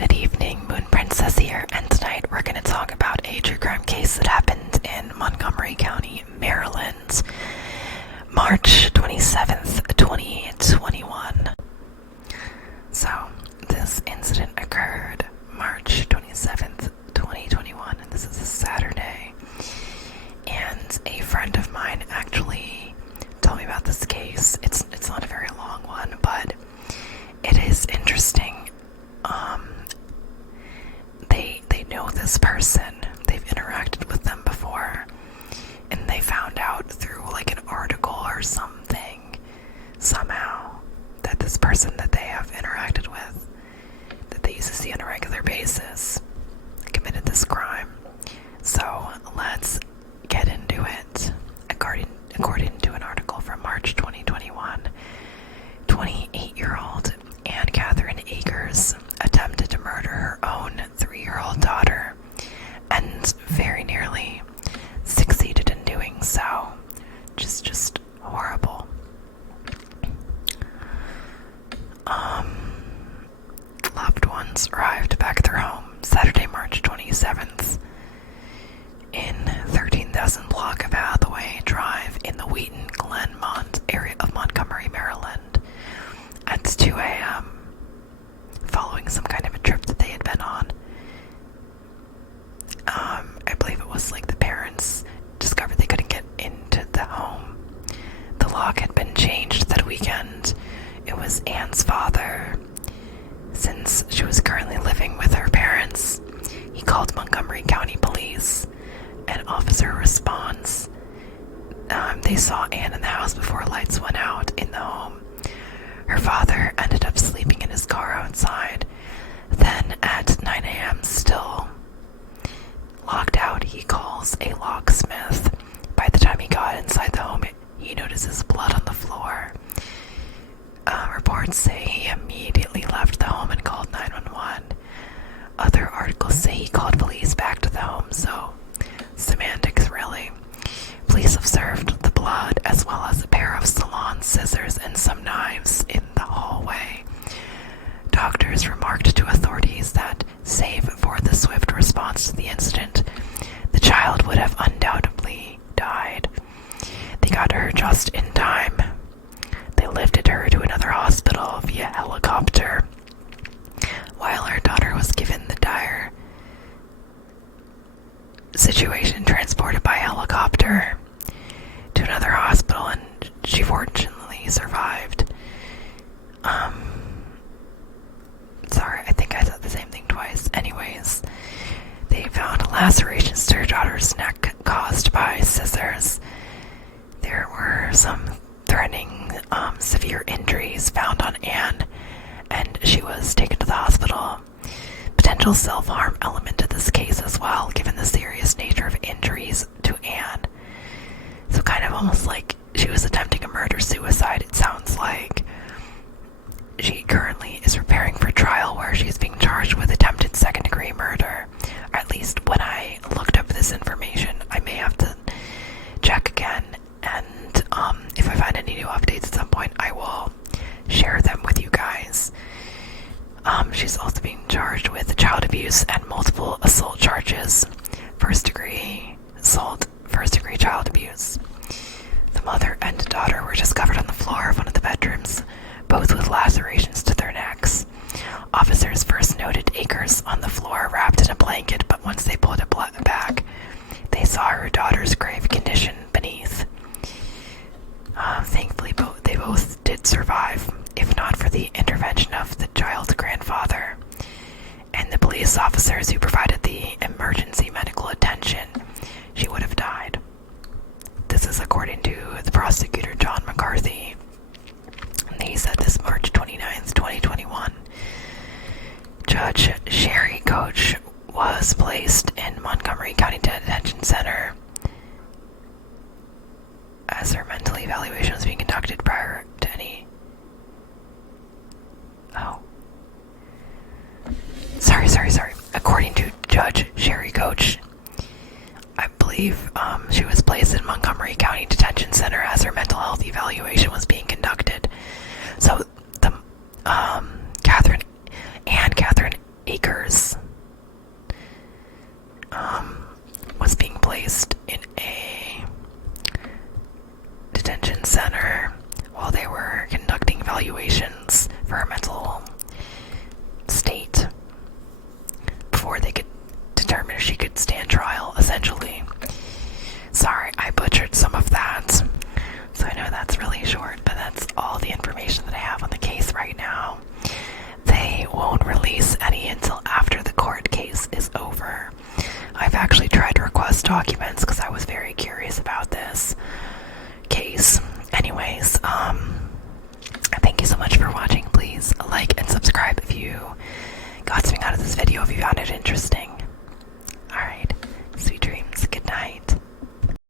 Good evening, Moon Princess here, and tonight we're going to talk about a true crime case that happened in Montgomery County, Maryland, March 27th, 2021. So, this incident occurred March 27th, 2021, and this is a Saturday. And a friend of mine actually told me about this case. It's not a very long one, but it is interesting. They know this person. They've interacted with them before, and they found out through like an article or something, somehow, that this person that they have interacted with, that they used to see on a regular basis, committed this crime. So let's get into it. According to an article from March 2021, 28-year-old Ann Catherine Akers attempted to murder her own 3-year-old daughter and very nearly succeeded in doing so. Just horrible. Loved ones arrived back at their home Saturday, March 27th in 13,000 block of Hathaway Drive in the Wheaton-Glenmont area of Montgomery, Maryland at 2 a.m. following some kind of a trip that they had been on. I believe it was like the parents discovered they couldn't get into the home. The lock had been changed that weekend. It was Ann's father. Since she was currently living with her parents, he called Montgomery County Police. An officer responds. They saw Ann in the house before lights went out in the home. Her father ended up sleeping in his car outside. Then at 9 a.m., still locked out, he calls a locksmith. By the time he got inside the home, he notices blood on the floor. Reports say he immediately left the home and called 911. Other articles say he called police back to the home, so semantics really. Police observed the blood as well as a pair of salon scissors and some knives in the hallway. Doctors remarked to authorities that, save for the swift response to the incident, the child would have undoubtedly died. They got her just in time. They lifted her to another hospital via helicopter, while her daughter was given the dire situation transported by helicopter to another hospital, and she fortunately survived. Sorry, I think I said the same thing twice. Anyways, they found lacerations to her daughter's neck caused by scissors. There were some threatening, severe injuries found on Ann, and she was taken to the hospital. Potential self-harm element to this case as well, given the serious nature of injuries to Ann. So kind of almost like she was attempting a murder-suicide, it sounds like. She currently is preparing for trial where she's being charged with attempted second-degree murder. Or at least when I looked up this information, I may have to check again, and if I find any new updates at some point, I will share them with you guys. She's also being charged with child abuse and multiple assault charges, first-degree assault, first-degree child abuse. The mother and daughter were discovered on the floor of one of the bedrooms, both with lacerations to their necks. Officers first noted Akers on the floor wrapped in a blanket, but once they pulled it back, they saw her daughter's grave condition beneath. Thankfully, they both did survive, if not for the intervention of the child's grandfather and the police officers who provided the emergency medical attention. She would have died. This is according to the prosecutor, John McCarthy. And he said this March 29th, 2021. Judge Sherry Coach was placed in Montgomery County Detention Center as her mental evaluation was being conducted prior to any... Sorry. According to Judge Sherry Coach, I believe she was placed in Montgomery County Detention Center as her mental health evaluation was being conducted. So the Ann Catherine Akers short, but that's all the information that I have on the case right now. They won't release any until after the court case is over. I've actually tried to request documents because I was very curious about this case. Anyways, thank you so much for watching. Please like and subscribe if you got something out of this video, if you found it interesting.